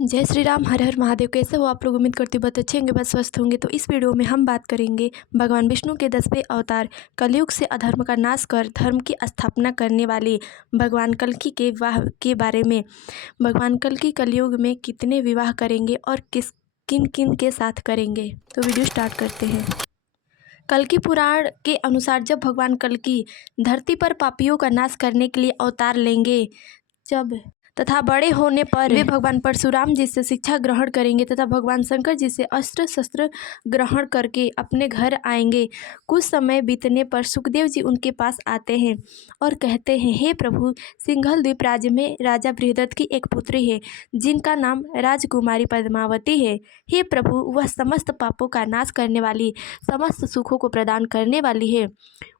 जय श्री राम, हर हर महादेव। कैसे हो आप लोग? उम्मीद करती हूँ बहुत अच्छे होंगे, बस स्वस्थ होंगे। तो इस वीडियो में हम बात करेंगे भगवान विष्णु के 10वें अवतार कलयुग से अधर्म का नाश कर धर्म की स्थापना करने वाले भगवान कल्कि के विवाह के बारे में। भगवान कल्कि कलयुग में कितने विवाह करेंगे और किन किन के साथ करेंगे, तो वीडियो स्टार्ट करते हैं। कल्कि पुराण के अनुसार जब भगवान कल्कि धरती पर पापियों का नाश करने के लिए अवतार लेंगे तथा बड़े होने पर वे भगवान परशुराम जी से शिक्षा ग्रहण करेंगे तथा भगवान शंकर जी से अस्त्र शस्त्र ग्रहण करके अपने घर आएंगे। कुछ समय बीतने पर सुखदेव जी उनके पास आते हैं और कहते हैं, हे प्रभु, सिंघल द्वीप राज्य में राजा बृहदत्त की एक पुत्री है जिनका नाम राजकुमारी पद्मावती है। हे प्रभु, वह समस्त पापों का नाश करने वाली, समस्त सुखों को प्रदान करने वाली है।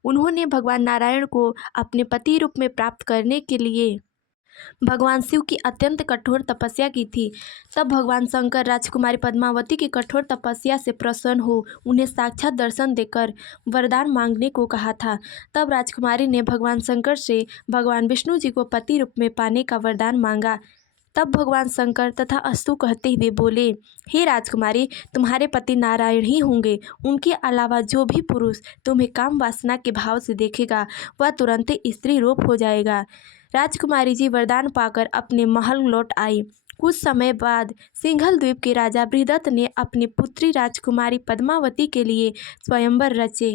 उन्होंने भगवान नारायण को अपने पति रूप में प्राप्त करने के लिए भगवान शिव की अत्यंत कठोर तपस्या की थी। तब भगवान शंकर राजकुमारी पद्मावती की कठोर तपस्या से प्रसन्न हो उन्हें साक्षात दर्शन देकर वरदान मांगने को कहा था। तब राजकुमारी ने भगवान शंकर से भगवान विष्णु जी को पति रूप में पाने का वरदान मांगा। तब भगवान शंकर तथा अस्तु कहते हुए बोले, हे राजकुमारी, तुम्हारे पति नारायण ही होंगे। उनके अलावा जो भी पुरुष तुम्हें काम वासना के भाव से देखेगा वह तुरंत स्त्री रूप हो जाएगा। राजकुमारी जी वरदान पाकर अपने महल लौट आई। कुछ समय बाद सिंघल द्वीप के राजा बृहदत्त ने अपनी पुत्री राजकुमारी पद्मावती के लिए स्वयंवर रचे।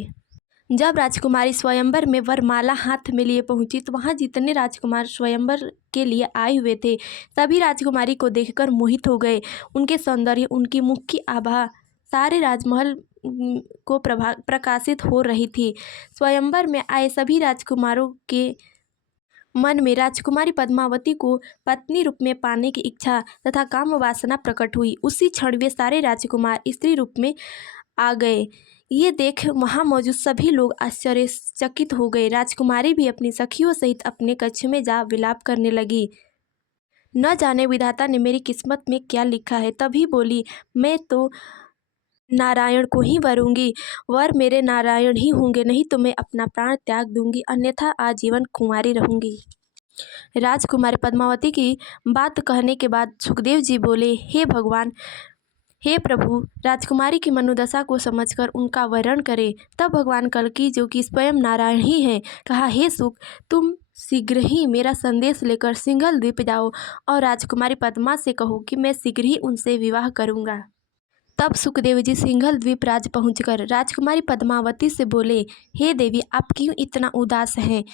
जब राजकुमारी स्वयंवर में वरमाला हाथ में लिए पहुंची तो वहां जितने राजकुमार स्वयंवर के लिए आए हुए थे सभी राजकुमारी को देखकर मोहित हो गए। उनके सौंदर्य, उनकी मुख की आभा सारे राजमहल को प्रकाशित हो रही थी। स्वयंवर में आए सभी राजकुमारों के मन में राजकुमारी पद्मावती को पत्नी रूप में पाने की इच्छा तथा काम वासना प्रकट हुई। उसी क्षण वे सारे राजकुमार स्त्री रूप में आ गए। ये देख वहां मौजूद सभी लोग आश्चर्यचकित हो गए। राजकुमारी भी अपनी सखियों सहित अपने कक्ष में जा विलाप करने लगी। न जाने विधाता ने मेरी किस्मत में क्या लिखा है। तभी बोली, मैं तो नारायण को ही वरूंगी। वर मेरे नारायण ही होंगे, नहीं तो मैं अपना प्राण त्याग दूंगी, अन्यथा आजीवन कुंवारी रहूंगी। राजकुमारी पद्मावती की बात कहने के बाद सुखदेव जी बोले, हे भगवान, हे प्रभु, राजकुमारी की मनोदशा को समझकर उनका वर्णन करें। तब भगवान कल्कि, जो कि स्वयं नारायण ही हैं, कहा, हे सुख, तुम शीघ्र ही मेरा संदेश लेकर सिंघल द्वीप जाओ और राजकुमारी पद्मा से कहो कि मैं शीघ्र ही उनसे विवाह करूंगा। तब सुखदेव जी सिंघल द्वीप राज पहुंचकर राजकुमारी पद्मावती से बोले, हे देवी, आप क्यों इतना उदास हैं?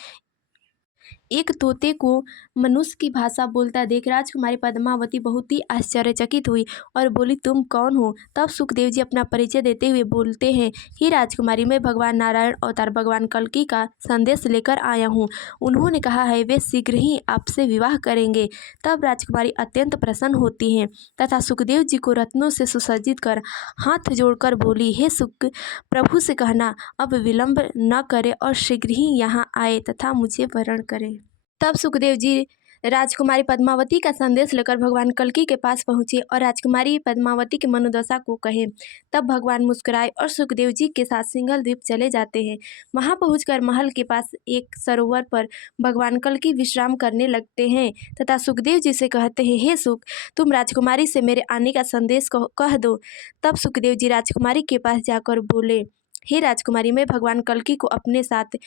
एक तोते को मनुष्य की भाषा बोलता देख राजकुमारी पद्मावती बहुत ही आश्चर्यचकित हुई और बोली, तुम कौन हो? तब सुखदेव जी अपना परिचय देते हुए बोलते हैं, हे राजकुमारी, मैं भगवान नारायण अवतार भगवान कल्कि का संदेश लेकर आया हूँ। उन्होंने कहा है वे शीघ्र ही आपसे विवाह करेंगे। तब राजकुमारी अत्यंत प्रसन्न होती हैं तथा सुखदेव जी को रत्नों से सुसज्जित कर हाथ जोड़कर बोली, हे सुख, प्रभु से कहना अब विलंब न करे और शीघ्र ही यहाँ आए तथा मुझे वरण करें। तब सुखदेव जी राजकुमारी पद्मावती का संदेश लेकर भगवान कल्कि के पास पहुंचे और राजकुमारी पद्मावती की मनोदशा को कहे। तब भगवान मुस्कुराए और सुखदेव जी के साथ सिंघल द्वीप चले जाते हैं। वहां पहुंचकर महल के पास एक सरोवर पर भगवान कल्कि विश्राम करने लगते हैं तथा सुखदेव जी से कहते हैं, हे सुख, तुम राजकुमारी से मेरे आने का संदेश कह दो। तब सुखदेव जी राजकुमारी के पास जाकर बोले, हे राजकुमारी, मैं भगवान कल्कि को अपने साथ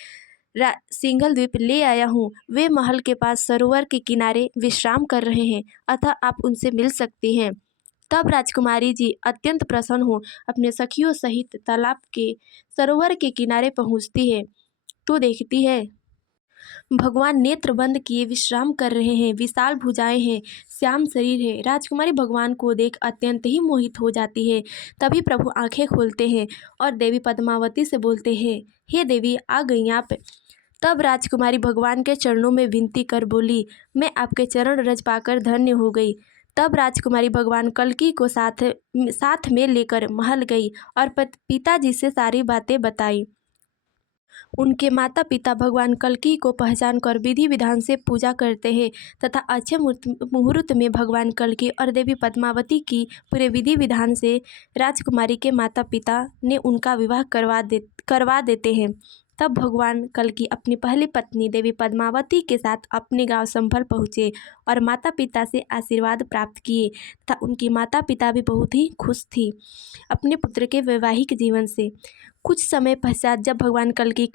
सिंघल द्वीप ले आया हूँ। वे महल के पास सरोवर के किनारे विश्राम कर रहे हैं, अतः आप उनसे मिल सकते हैं। तब राजकुमारी जी अत्यंत प्रसन्न हो अपने सखियों सहित तालाब के सरोवर के किनारे पहुँचती है तो देखती है भगवान नेत्र बंद किए विश्राम कर रहे हैं। विशाल भुजाएं हैं, श्याम शरीर है। राजकुमारी भगवान को देख अत्यंत ही मोहित हो जाती है। तभी प्रभु आंखें खोलते हैं और देवी पद्मावती से बोलते हैं, हे देवी, आ गई आप। तब राजकुमारी भगवान के चरणों में विनती कर बोली, मैं आपके चरण रज पाकर धन्य हो गई। तब राजकुमारी भगवान कल्कि को साथ में लेकर महल गई और पिताजी से सारी बातें बताई। उनके माता पिता भगवान कल्कि को पहचान कर विधि विधान से पूजा करते हैं तथा अच्छे मुहूर्त में भगवान कल्कि और देवी पद्मावती की पूरे विधि विधान से राजकुमारी के माता पिता ने उनका विवाह करवा देते हैं। तब भगवान कल्कि अपनी पहली पत्नी देवी पद्मावती के साथ अपने गांव संभल पहुँचे और माता पिता से आशीर्वाद प्राप्त किए तथा उनकी माता पिता भी बहुत ही खुश थी अपने पुत्र के वैवाहिक जीवन से। कुछ समय पश्चात जब भगवान कल्कि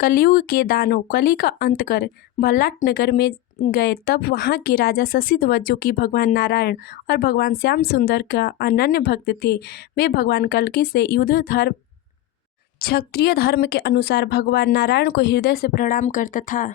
कलयुग के दानव कली का अंत कर भल्लाट नगर में गए, तब वहाँ के राजा शशिध्वज, जो कि भगवान नारायण और भगवान श्याम सुंदर का अनन्य भक्त थे, वे भगवान कल्कि से युद्ध धर्म क्षत्रिय धर्म के अनुसार भगवान नारायण को हृदय से प्रणाम कर तथा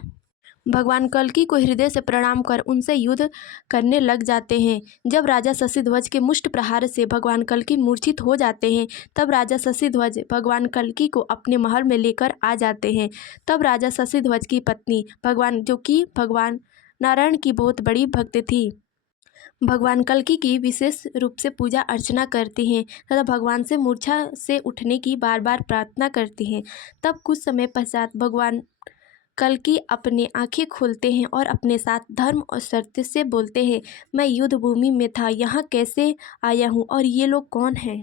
भगवान कल्कि को हृदय से प्रणाम कर उनसे युद्ध करने लग जाते हैं। जब राजा शशिध्वज के मुष्ट प्रहार से भगवान कल्कि मूर्छित हो जाते हैं, तब राजा शशिध्वज भगवान कल्कि को अपने महल में लेकर आ जाते हैं। तब राजा शशिध्वज की पत्नी जो कि भगवान नारायण की बहुत बड़ी भक्त थी, भगवान कल्कि की विशेष रूप से पूजा अर्चना करती हैं तथा भगवान से मूर्छा से उठने की बार बार प्रार्थना करती हैं। तब कुछ समय पश्चात भगवान कल्कि अपने आंखें खोलते हैं और अपने साथ धर्म और सत्य से बोलते हैं, मैं युद्ध भूमि में था, यहाँ कैसे आया हूँ और ये लोग कौन हैं।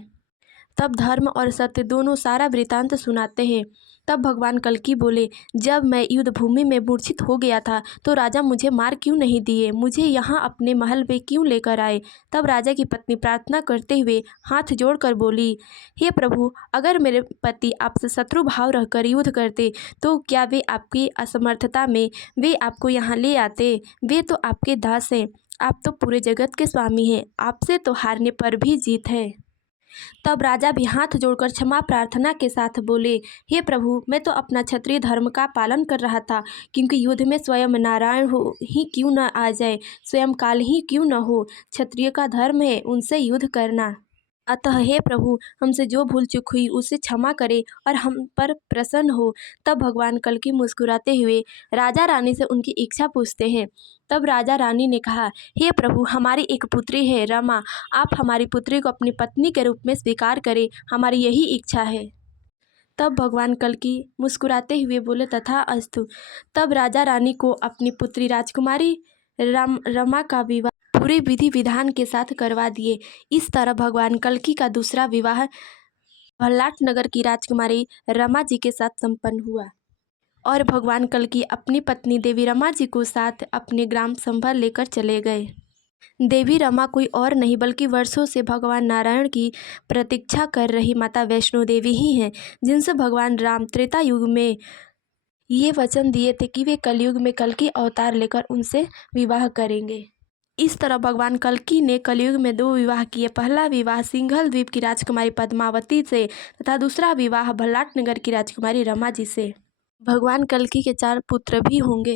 तब धर्म और सत्य दोनों सारा वृतांत सुनाते हैं। तब भगवान कल्कि बोले, जब मैं युद्ध भूमि में मूर्छित हो गया था तो राजा मुझे मार क्यों नहीं दिए, मुझे यहाँ अपने महल में क्यों लेकर आए। तब राजा की पत्नी प्रार्थना करते हुए हाथ जोड़कर बोली, हे प्रभु, अगर मेरे पति आपसे शत्रु भाव रहकर युद्ध करते तो क्या वे आपकी असमर्थता में वे आपको यहाँ ले आते। वे तो आपके दास हैं, आप तो पूरे जगत के स्वामी हैं, आपसे तो हारने पर भी जीत है। तब राजा भी हाथ जोड़कर क्षमा प्रार्थना के साथ बोले, हे प्रभु, मैं तो अपना क्षत्रिय धर्म का पालन कर रहा था, क्योंकि युद्ध में स्वयं नारायण हो ही क्यों न आ जाए, स्वयं काल ही क्यों न हो, क्षत्रिय का धर्म है उनसे युद्ध करना। अतः हे प्रभु, हमसे जो भूल चूक हुई उसे क्षमा करे और हम पर प्रसन्न हो। तब भगवान कल्कि मुस्कुराते हुए राजा रानी से उनकी इच्छा पूछते हैं। तब राजा रानी ने कहा, हे प्रभु, हमारी एक पुत्री है रमा, आप हमारी पुत्री को अपनी पत्नी के रूप में स्वीकार करें, हमारी यही इच्छा है। तब भगवान कल्कि मुस्कुराते हुए बोले, तथा अस्तु। तब राजा रानी को अपनी पुत्री राजकुमारी रमा का विवाह पूरे विधि विधान के साथ करवा दिए। इस तरह भगवान कल्कि का दूसरा विवाह भल्लाट नगर की राजकुमारी रमा जी के साथ संपन्न हुआ और भगवान कल्कि अपनी पत्नी देवी रमा जी को साथ अपने ग्राम संभल लेकर चले गए। देवी रमा कोई और नहीं बल्कि वर्षों से भगवान नारायण की प्रतीक्षा कर रही माता वैष्णो देवी ही हैं, जिनसे भगवान राम त्रेता युग में ये वचन दिए थे कि वे कलयुग में कल्कि अवतार लेकर उनसे विवाह करेंगे। इस तरह भगवान कल्कि ने कलयुग में 2 विवाह किए। पहला विवाह सिंघल द्वीप की राजकुमारी पद्मावती से तथा दूसरा विवाह भल्लाट नगर की राजकुमारी रमा जी से। भगवान कल्कि के 4 पुत्र भी होंगे।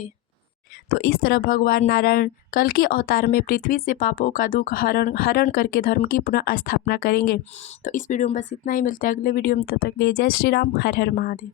तो इस तरह भगवान नारायण कल्कि अवतार में पृथ्वी से पापों का दुख हरण करके धर्म की पुनः स्थापना करेंगे। तो इस वीडियो में बस इतना ही, मिलते हैं अगले वीडियो में, तब तक के लिए जय श्री राम, हर हर महादेव।